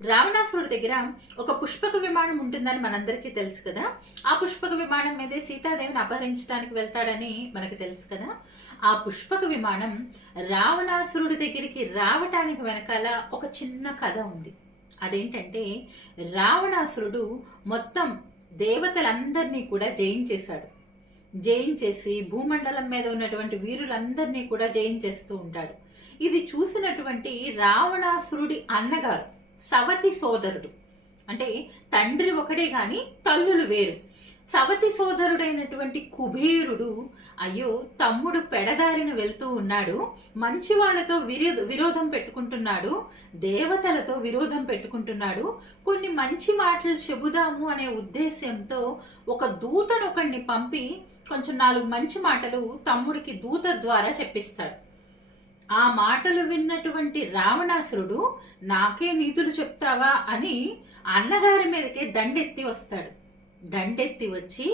రావణాసురుడి దగ్గర ఒక పుష్పక విమానం ఉంటుందని మనందరికీ తెలుసు కదా. ఆ పుష్పక విమానం మీదే సీతాదేవిని అపహరించడానికి వెళ్తాడని మనకు తెలుసు కదా. ఆ పుష్పక విమానం రావణాసురుడి దగ్గరికి రావటానికి వెనకాల ఒక చిన్న కథ ఉంది. అదేంటంటే, రావణాసురుడు మొత్తం దేవతలందరినీ కూడా జయించేశాడు. జయించేసి భూమండలం మీద ఉన్నటువంటి వీరులందరినీ కూడా జయించేస్తూ ఉంటాడు. ఇది చూసినటువంటి రావణాసురుడి అన్నగారు సవతి సోదరుడు, అంటే తండ్రి ఒకడే గాని తల్లులు వేరు. సవతి సోదరుడైనటువంటి కుబేరుడు, అయ్యో తమ్ముడు పెడదారిన వెళ్తూ ఉన్నాడు, మంచి వాళ్లతో విరోధం పెట్టుకుంటున్నాడు, దేవతలతో విరోధం పెట్టుకుంటున్నాడు, కొన్ని మంచి మాటలు చెబుదాము అనే ఉద్దేశ్యంతో ఒక దూతను ఒకడిని పంపి కొంచెం 4 మంచి మాటలు తమ్ముడికి దూత ద్వారా చెప్పిస్తాడు. ఆ మాటలు విన్నటువంటి రావణాసురుడు, నాకే నీతులు చెప్తావా అని అన్నగారి మీదకే దండెత్తి వస్తాడు. దండెత్తి వచ్చి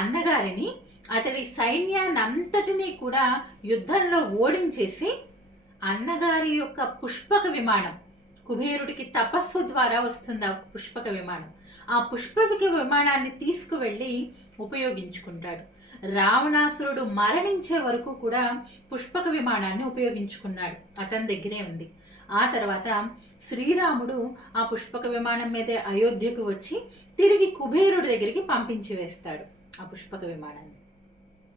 అన్నగారిని, అతడి సైన్యాన్నంతటినీ కూడా యుద్ధంలో ఓడించేసి అన్నగారి యొక్క పుష్పక విమానం, కుబేరుడికి తపస్సు ద్వారా వస్తుంది ఆ పుష్పక విమానం, ఆ పుష్పక విమానాన్ని తీసుకువెళ్ళి ఉపయోగించుకుంటాడు. రావణాసురుడు మరణించే వరకు కూడా పుష్పక విమానాన్ని ఉపయోగించుకున్నాడు, అతని దగ్గరే ఉంది. ఆ తర్వాత శ్రీరాముడు ఆ పుష్పక విమానం మీదే అయోధ్యకు వచ్చి తిరిగి కుబేరుడి దగ్గరికి పంపించి వేస్తాడు ఆ పుష్పక విమానాన్ని.